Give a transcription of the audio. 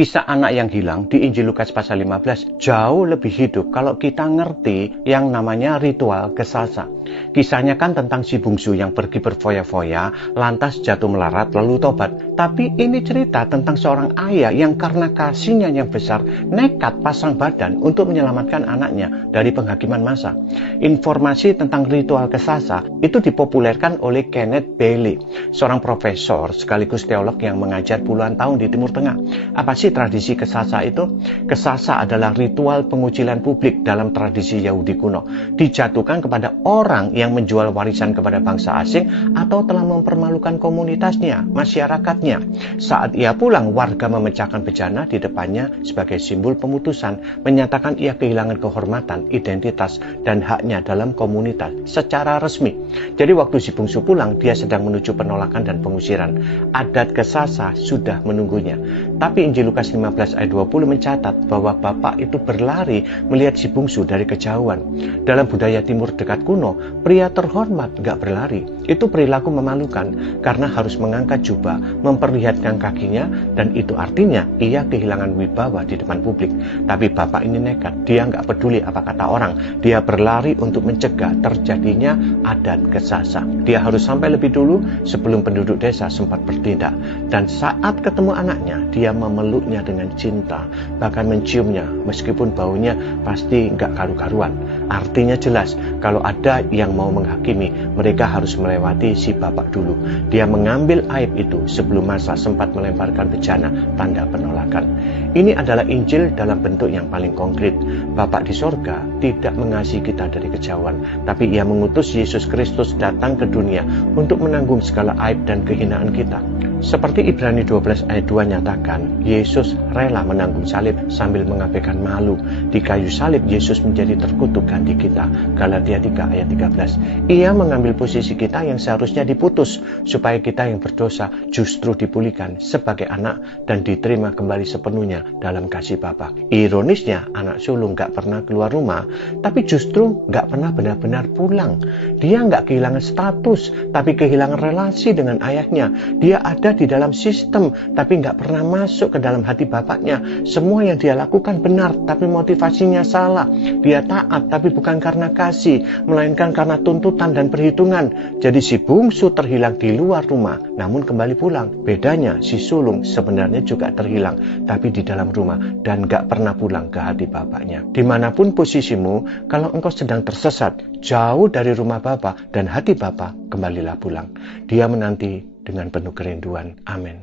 Kisah anak yang hilang di Injil Lukas pasal 15 jauh lebih hidup kalau kita ngerti yang namanya ritual kesasa. Kisahnya kan tentang si bungsu yang pergi berfoya-foya, lantas jatuh melarat lalu tobat. Tapi ini cerita tentang seorang ayah yang karena kasihnya yang besar nekat pasang badan untuk menyelamatkan anaknya dari penghakiman massa. Informasi tentang ritual kesasa itu dipopulerkan oleh Kenneth Bailey, seorang profesor sekaligus teolog yang mengajar puluhan tahun di Timur Tengah. Apa sih tradisi kesasa itu? Kesasa adalah ritual pengucilan publik dalam tradisi Yahudi kuno. Dijatuhkan kepada orang yang menjual warisan kepada bangsa asing atau telah mempermalukan komunitasnya, masyarakatnya. Saat ia pulang, warga memecahkan bejana di depannya sebagai simbol pemutusan, menyatakan ia kehilangan kehormatan, identitas, dan haknya dalam komunitas secara resmi. Jadi waktu si bungsu pulang, dia sedang menuju penolakan dan pengusiran. Adat kesasa sudah menunggunya. Tapi Injil Lukas 15 ayat 20 mencatat bahwa bapak itu berlari melihat si bungsu dari kejauhan. Dalam budaya timur dekat kuno, pria terhormat gak berlari. Itu perilaku memalukan karena harus mengangkat jubah, memperlihatkan kakinya, dan itu artinya ia kehilangan wibawa di depan publik. Tapi bapak ini nekat, dia gak peduli apa kata orang. Dia berlari untuk mencegah terjadinya adat kesasa. Dia harus sampai lebih dulu sebelum penduduk desa sempat bertindak. Dan saat ketemu anaknya, dia memeluknya dengan cinta, bahkan menciumnya, meskipun baunya pasti nggak karu-karuan. Artinya jelas, kalau ada yang mau menghakimi, mereka harus melewati si bapak dulu. Dia mengambil aib itu sebelum massa sempat melemparkan bejana, tanda penolakan. Ini adalah Injil dalam bentuk yang paling konkret. Bapak di sorga tidak mengasihi kita dari kejauhan, tapi ia mengutus Yesus Kristus datang ke dunia untuk menanggung segala aib dan kehinaan kita. Seperti Ibrani 12 ayat 2 nyatakan, Yesus rela menanggung salib sambil mengabaikan malu. Di kayu salib, Yesus menjadi terkutuk ganti kita. Galatia 3 ayat 13. Ia mengambil posisi kita yang seharusnya diputus, supaya kita yang berdosa justru dipulihkan sebagai anak dan diterima kembali sepenuhnya dalam kasih Bapa. Ironisnya, anak sulung gak pernah keluar rumah, tapi justru gak pernah benar-benar pulang. Dia gak kehilangan status, tapi kehilangan relasi dengan ayahnya. Dia ada di dalam sistem, tapi nggak pernah masuk ke dalam hati bapaknya. Semua yang dia lakukan benar, tapi motivasinya salah. Dia taat, tapi bukan karena kasih, melainkan karena tuntutan dan perhitungan. Jadi si bungsu terhilang di luar rumah, namun kembali pulang. Bedanya, si sulung sebenarnya juga terhilang, tapi di dalam rumah, dan nggak pernah pulang ke hati bapaknya. Dimanapun posisimu, kalau engkau sedang tersesat, jauh dari rumah Bapa dan hati Bapa, kembalilah pulang. Dia menanti dengan penuh kerinduan. Amin.